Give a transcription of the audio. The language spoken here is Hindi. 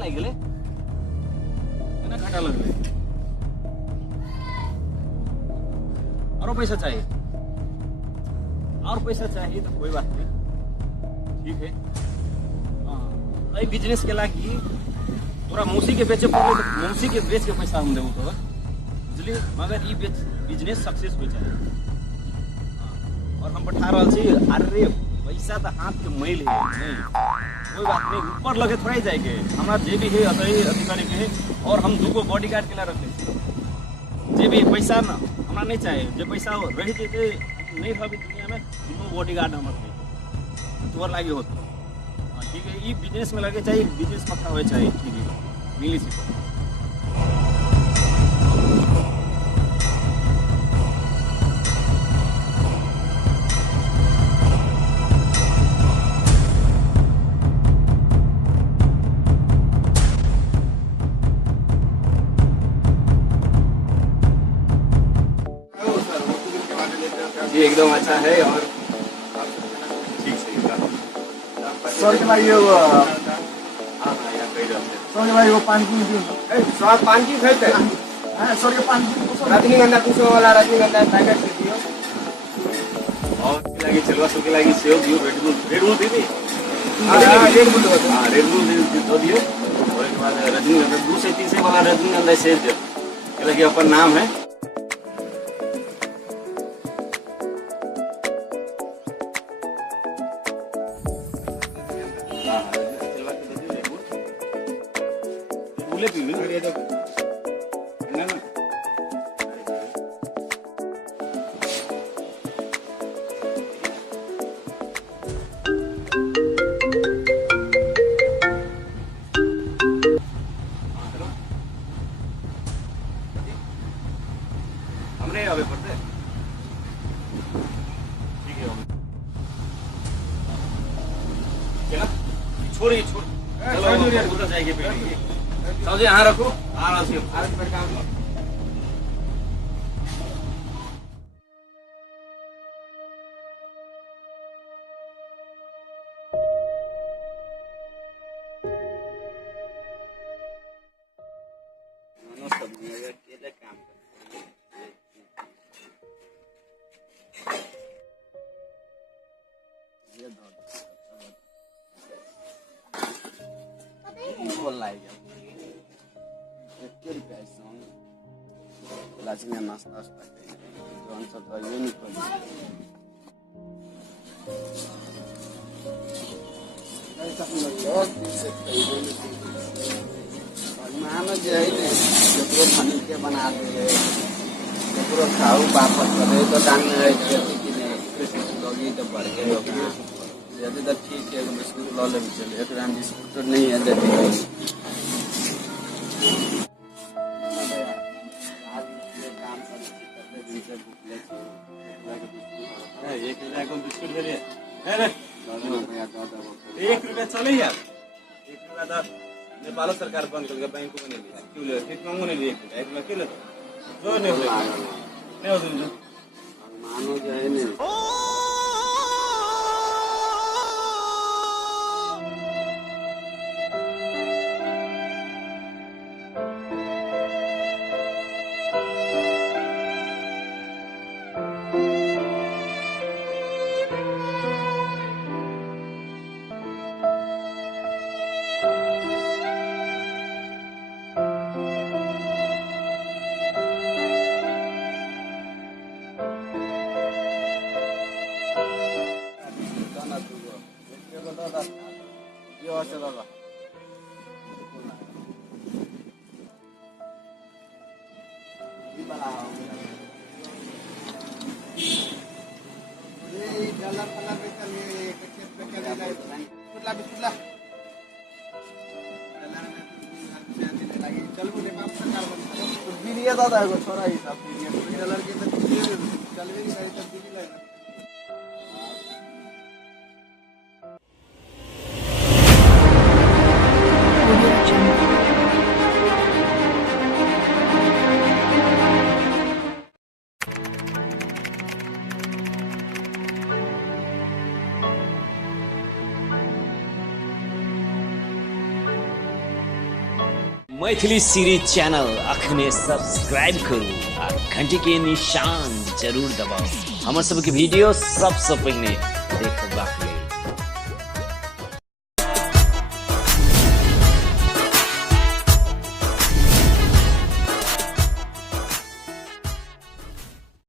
लाग गेले ना घाटा लगले और पैसा चाहिए तो कोई बात नहीं ठीक है। हाँ बिजनेस के लागी तोरा मौसी के बेचे पड़े तो मौसी के बेच के पैसा हम देबो तो बुझली मगर ई बिजनेस सक्सेस हो जाए। और हम बैठा रहा छी अरे पैसा तो हाथ के मैल है नहीं कोई बात नहीं ऊपर लगे थोड़ा ही जाएंगे हमारा जे भी है असही अधिकारी के है और हम दूगो बॉडीगार्ड के ला रखे जे भी पैसा ना हमरा नहीं चाहिए जे पैसा रही जेते नहीं रही दुनिया में दोनों बॉडीगार्ड हमारे तोर लागे होते ठीक है। ये बिजनेस में लगे चाहिए बिजनेस पक्का हो चाहिए ठीक है मिली सी जी एकदम अच्छा है और ठीक सही सर के भाई वो सर के भाई वो पानी की स्वाद पान की खरीदते हां सर के पानी रजनीगंधा पूछो वाला रजनीगंधा पैकेट दे दियो और लगी चलवा सो के लगी सेव दियो रेड बुल दे दी हां रेड बुल दो दियो और एक बाद रजनीगंधा 2 से 3 से वाला रजनीगंधा सेव दियो ये लगी अपन नाम है ले पी लो ये तो ना ना हमने अबे पड़ते ठीक है क्या छोड़ चलो उधर जाएंगे पे सब्जी यहाँ रखो आराम से लाजमी नाश्ता जौन सब ये निकल मानो जे है ने जकरो खानी के बना दे जकरो खाऊ वापस करे तो दान में है कि लोगी तो बढ़ के लोग यदि तो ठीक है बिस्कुट ला ले चले एक राम बिस्कुट नहीं है देते बिस्कुट ले लिए ₹1 चले यार ₹1 तो नेपाल सरकार बंद कर बैंक को नहीं लिया क्यों ले ठीक मांगो नहीं लिए ₹1 क्यों ले जो नहीं हो मानो जाए नहीं छोरा हिसाब से मैथिली सीरीज चैनल अखने सब्सक्राइब करू आ घंटी के निशान जरूर दबाओ हमर सबके वीडियो सबसे पहले